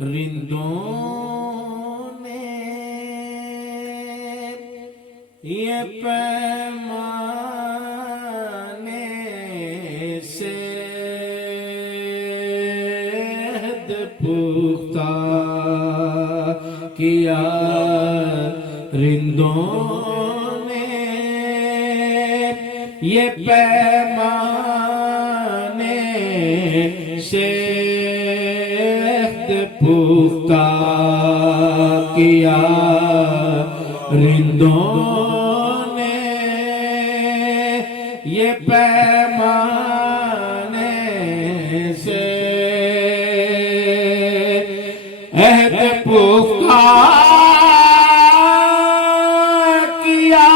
रिंदों ने ये पैमाने से हद पुख्ता किया। रिंदों ने ये पैमाने से पुख्ता किया। रिंदों ने ये पैमाने से अहद पुख्ता किया।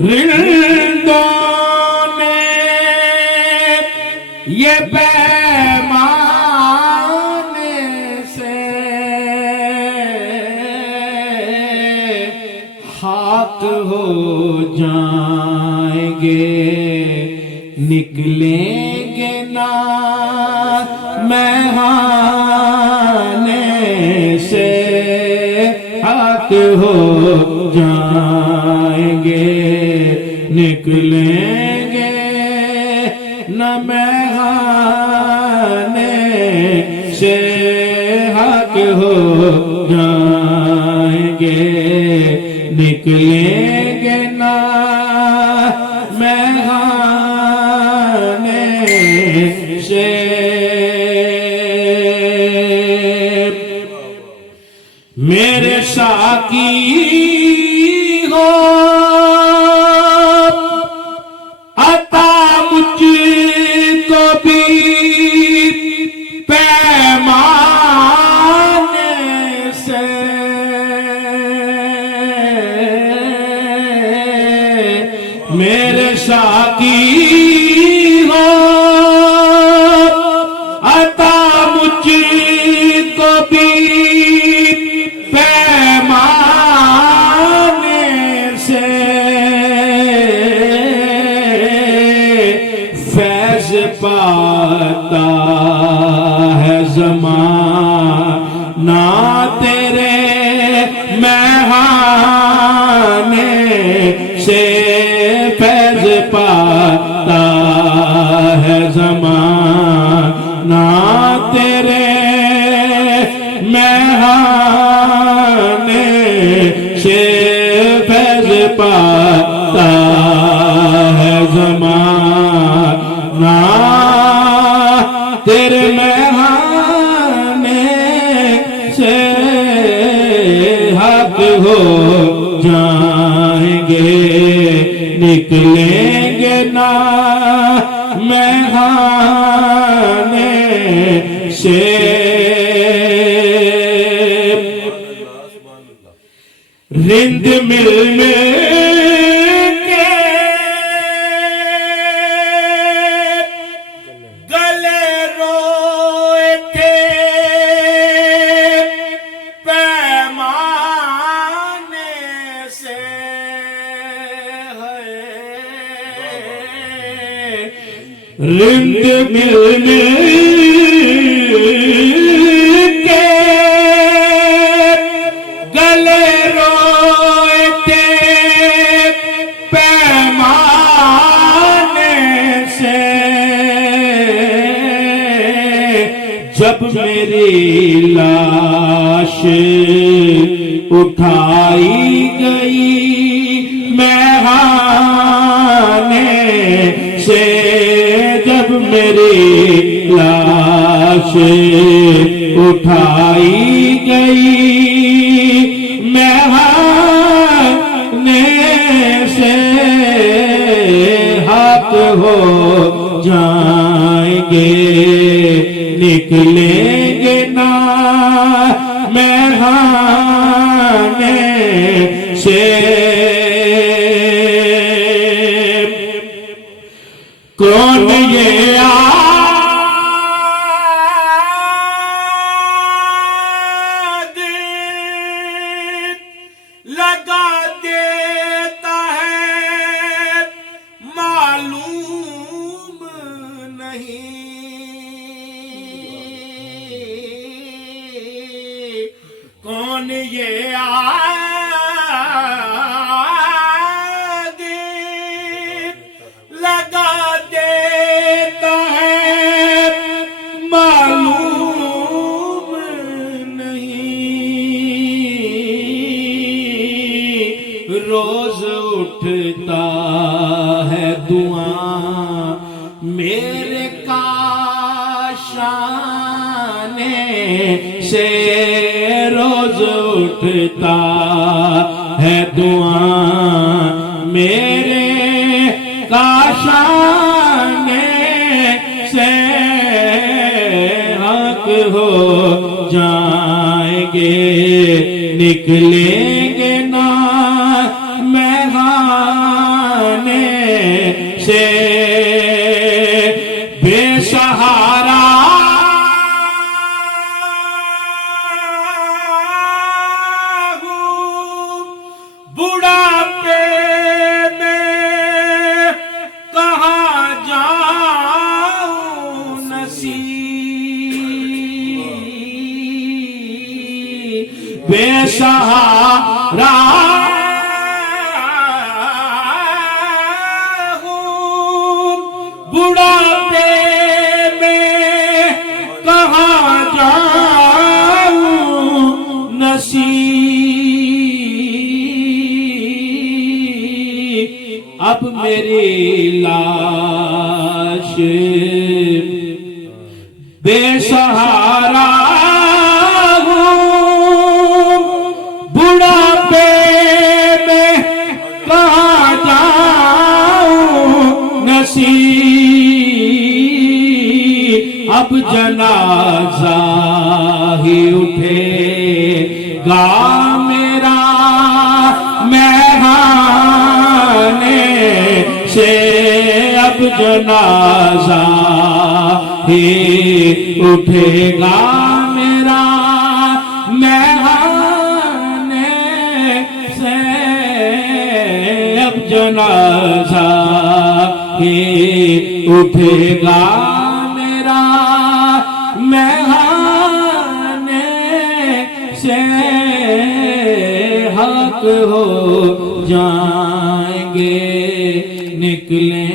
रिंदों ने ये पैमाने से हाक हो जाएंगे, निकलेंगे ना मैहाने से। हाक हो जाएंगे, निकलेंगे न मैहाने से। हक हो जाएंगे, निकलेंगे ना मैहाने से। मेरे साकी हो मेरे साकी हो अता मुझको भी पैमाने से। फैज पाता है ज़माना तेरे मैहाने से। फैज पाता है ज़माना तेरे मैहाने से। फैज पाता है ज़माना तेरे मैहाने से। हक हो जाएंगे, निकलेंगे ना मैहाने से। रिंद मिल में के गले रोए थे पैमाने से। रिंद मिल में के गले रोए थे पैमाने से। जब मेरी लाश उठाई गई मैहाने से, जब मेरी लाश उठाई गई मैहाने से, हाथ हो जाएंगे निकलेंगे ना मैहाने से। कौन ये आग लगा देता है मालूम नहीं। कौन ये आग लगा देता है मालूम नहीं। रोज उठता है धुआं मेरे काशाने से, रोज उठता है धुआं मेरे काशाने से, हक हो जाएंगे निकलेंगे ना मैहाने से। बेसहारा हूँ बुढ़ापे में कहाँ जाऊं नसीब। बेसहारा बुढ़ापे में कहाँ जाऊं नसीब। अब मेरी लाश बेसहारा हूँ बुढ़ापे में कहाँ जाऊं नसीब। अब जनाजा ही उठेगा मेरा मैहाने से, अब जनाजा ही उठेगा मेरा मैहाने से, अब जनाजा ही उठेगा मेरा मैहाने से, हक हो जाएंगे निकले